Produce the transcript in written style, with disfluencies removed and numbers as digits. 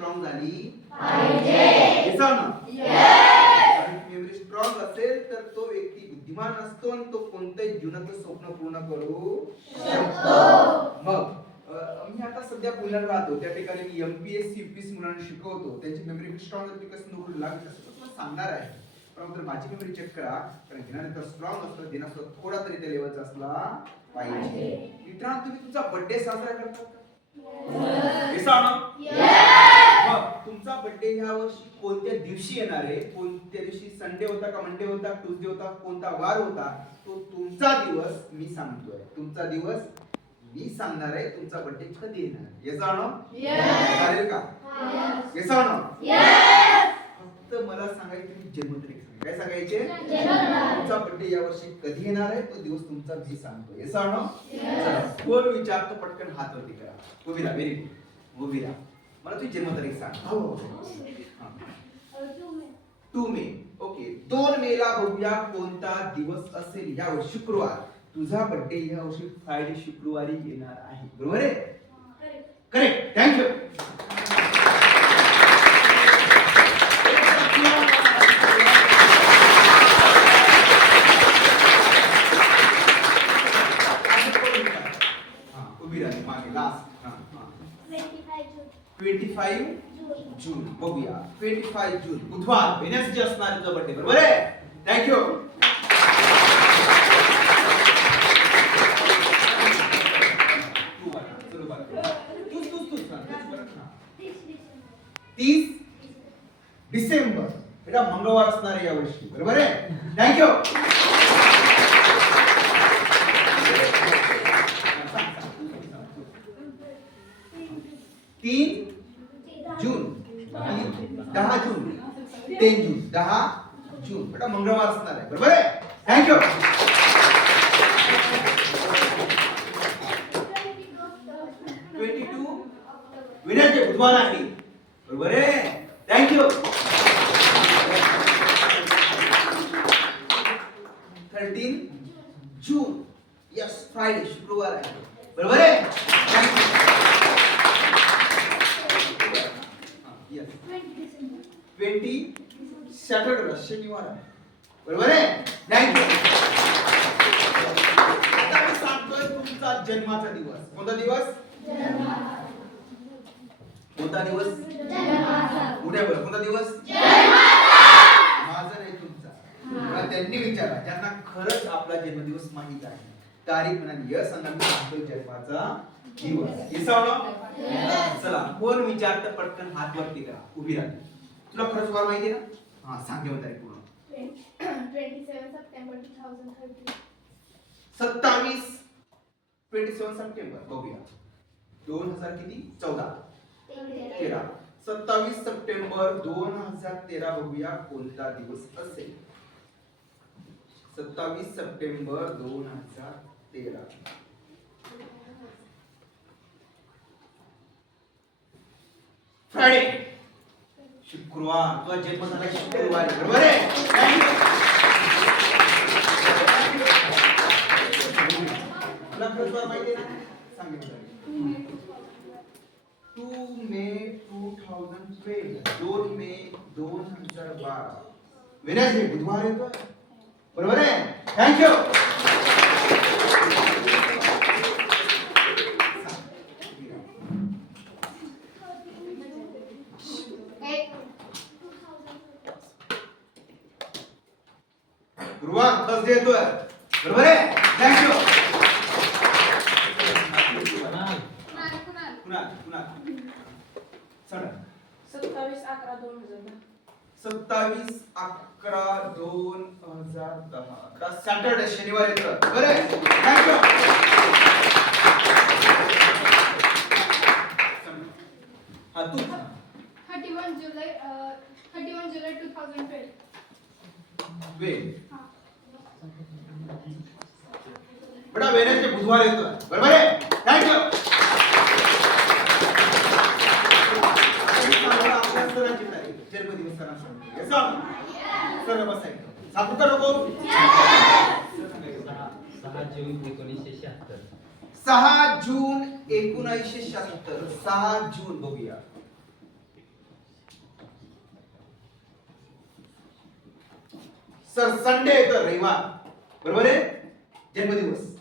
Strong झाली पाहिजे. येसाव ना? कारण मेमरी स्ट्रॉंग असेल तर तो व्यक्ती बुद्धिमान असतो आणि तो कोणत्याही जीवनाचं स्वप्न पूर्ण करू शकतो. मग मी आता सध्या पुण्याला राहतो, त्या ठिकाणी मी एमपीएससी यूपीएससी मुलांना शिकवतो. त्यांची मेमरी स्ट्रॉंग असते, कसं नोकरी लागेल असं तुम्हाला सांगणार आहे. परंतु माझी मेमरी चेक करा, कारण घेणारे स्ट्रॉंग असतो, देण्याचा थोडा तरी त्या लेवलचा असला पाहिजे. मित्रांनो, तुम्ही तुमचा बर्थडे साजरा करता का? मग तुमचा बर्थडे ह्या वर्षी कोणत्या दिवशी येणार आहे? कोणत्या दिवशी? संडे होता का मंडे होता ट्यूसडे होता? कोणता वार होता? तो तुमचा दिवस मी सांगतोय. तुमचा दिवस मी सांगणार आहे. तुमचा बर्थडे कधी येणार? Yes or no? चालेल का? Yes or no? फक्त मला सांगायचं, तुम्ही जन्मतारीख सांगा. काय सांगायचे? तुमचा बर्थडे या वर्षी कधी येणार आहे तो दिवस तुमचा मी सांगतो. Yes or no? चला, कोण विचारतो पटकन हात वरती करा. उभी राहा. Very good. उभी राहा. मला तुझी जन्मतारीख सांग. 2 मे. ओके. 2 मे ला बघूया कोणता दिवस असेल यावर्षी. शुक्रवार. तुझा बर्थडे या वर्षी फ्रायडे शुक्रवारी येणार आहे. बरोबर आहे? करेक्ट. थँक्यू. उभी राहा मागे. लास्ट. 25 जून. बघूया. 25 जून बुधवार वेनसडे असणार तुझा बर्थडे. बरोबर आहे? थँक्यू. डिसेंबर बेटा मंगळवार असणार आहे यावर्षी. बरोबर आहे? थँक्यू. 3 जून. 10 जून. 10 जून. 10 जून बेटा मंगळवार असणार आहे. बरोबर आहे? थँक्यू. 22 वेनसडे बुधवार आहे. बरोबर आहे? थँक्यू. 13 जून. यस फ्रायडे शुक्रवार आहे. बरोबर आहे? थँक्यू. 20 सॅटरडे शनिवार आहे. बरोबर आहे? थँक्यू. आता मी सांगतोय तुमचा जन्माचा दिवस. कोणता दिवस? कोणता दिवस? उद्या बोला. कोणता दिवस? माझा नाही तुमचा. मला त्यांनी विचारा ज्यांना खरंच आपला जन्मदिवस माहित आहे. तारीख म्हणाली यस आणि मी सांगतोय जन्माचा दिवस. चला, कोण विचारतं पटकन हात वरती करा. उभी राहा. तुला खरंच वार माहिती आहे ना? हा सांग जेव्हा तारीख पूर्ण. 27 सप्टेंबर 2013. 27 सप्टेंबर. बघूया. 2000 किती? 13. 27 सप्टेंबर 2013 बघूया कोणता दिवस असेल. 27 सप्टेंबर 2013 फ्रायडे शुक्रवार. तुझा जन्म झाला शुक्रवारी. बरोबर आहे? तुला खरंच वार माहिती आहे ना? सांग मला. 2 मे 2012. 2 मे 2012 वेनसडे बुधवार येतोय. बरोबर आहे? थँक्यू. गुरुवार थर्सडे येतोय. बरोबर आहे? थँक्यू. पुन्हा चला. 27/11/2010. 27/11/2010 सॅटरडे शनिवार येतोय. बरोबर आहे? थँक्यू. हा तू 31 जुलै 2012. वेळ बेटा वेनसडे बुधवार येतोय. बरोबर आहे? थँक्यू. आपल्या सरांची तारीख जन्मदिवस सरांना सांगतो. येस सर बसायचं. सांगू का नको? 6 जून 1976. 6 जून 1976. 6 जून बघूया. सर संडे येतो रविवार, बरोबर आहे? जन्मदिवस